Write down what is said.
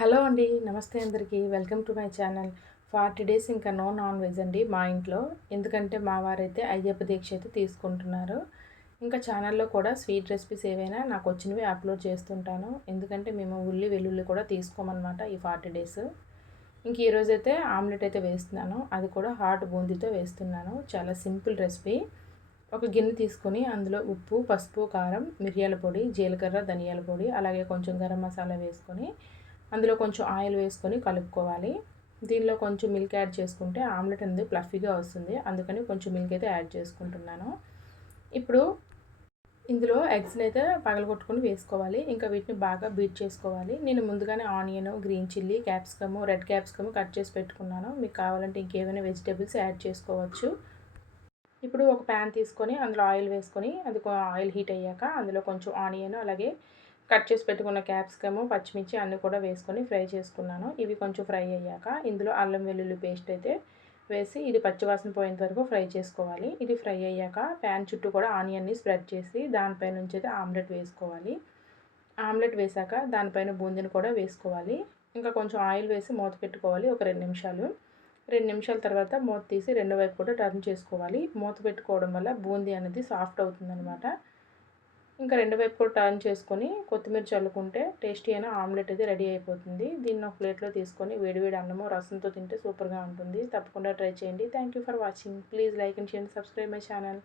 Hello అండి నమస్తే అందరికీ. Welcome to my channel. Forty days ఇంకా నో నాన్ వెజ్ అండి మా ఇంట్లో. ఎందుకంటే మా వారైతే అయ్యప్ప దీక్ష అయితే తీసుకుంటున్నారు. ఇంకా ఛానల్లో కూడా స్వీట్ రెసిపీస్ ఏవైనా నాకు వచ్చినవి అప్లోడ్ చేస్తుంటాను. ఎందుకంటే మేము ఉల్లి వెల్లుల్లి కూడా తీసుకోమన్నమాట ఈ ఫార్టీ డేస్ ఇంక ఈరోజు అయితే ఆమ్లెట్ అయితే వేస్తున్నాను. అది కూడా హాట్ బూందీతో వేస్తున్నాను. చాలా సింపుల్ రెసిపీ. ఒక గిన్నె తీసుకొని అందులో ఉప్పు పసుపు కారం మిరియాల పొడి జీలకర్ర ధనియాల పొడి అలాగే కొంచెం గరం మసాలా వేసుకొని అందులో కొంచెం ఆయిల్ వేసుకొని కలుపుకోవాలి. దీనిలో కొంచెం మిల్క్ యాడ్ చేసుకుంటే ఆమ్లెట్ అనేది ప్లఫీగా వస్తుంది. అందుకని కొంచెం మిల్క్ అయితే యాడ్ చేసుకుంటున్నాను. ఇప్పుడు ఇందులో ఎగ్స్ని అయితే పగలగొట్టుకొని వేసుకోవాలి. ఇంకా వీటిని బాగా బీట్ చేసుకోవాలి. నేను ముందుగానే onion green chilli capsicum red capsicum cut చేసి పెట్టుకున్నాను. మీకు కావాలంటే ఇంకేమైనా వెజిటేబుల్స్ యాడ్ చేసుకోవచ్చు. ఇప్పుడు ఒక ప్యాన్ తీసుకొని అందులో ఆయిల్ వేసుకొని అది ఆయిల్ హీట్ అయ్యాక అందులో కొంచెం ఆనియన్ అలాగే కట్ చేసి పెట్టుకున్న క్యాప్సికమ్ పచ్చిమిర్చి అన్నీ కూడా వేసుకొని ఫ్రై చేసుకున్నాను. ఇవి కొంచెం ఫ్రై అయ్యాక ఇందులో అల్లం వెల్లుల్లి పేస్ట్ అయితే వేసి ఇది పచ్చివాసన పోయేంత వరకు ఫ్రై చేసుకోవాలి. ఇది ఫ్రై అయ్యాక ప్యాన్ చుట్టూ కూడా ఆనియన్ని స్ప్రెడ్ చేసి దానిపై నుంచి అయితే ఆమ్లెట్ వేసుకోవాలి. ఆమ్లెట్ వేసాక దానిపైన బూందీని కూడా వేసుకోవాలి. ఇంకా కొంచెం ఆయిల్ వేసి మూత పెట్టుకోవాలి ఒక రెండు నిమిషాలు. రెండు నిమిషాల తర్వాత మూత తీసి రెండు వైపు కూడా టర్న్ చేసుకోవాలి. మూత పెట్టుకోవడం వల్ల బూందీ అనేది సాఫ్ట్ అవుతుందన్నమాట. ఇంకా రెండు వైపు కూడా టర్న్ చేసుకొని కొత్తిమీర చల్లుకుంటే టేస్టీ అయిన ఆమ్లెట్ అయితే రెడీ అయిపోతుంది. దీన్ని ఒక ప్లేట్లో తీసుకొని వేడివేడి అన్నము రసంతో తింటే సూపర్గా ఉంటుంది. తప్పకుండా ట్రై చేయండి. Thank for watching please like and share subscribe my channel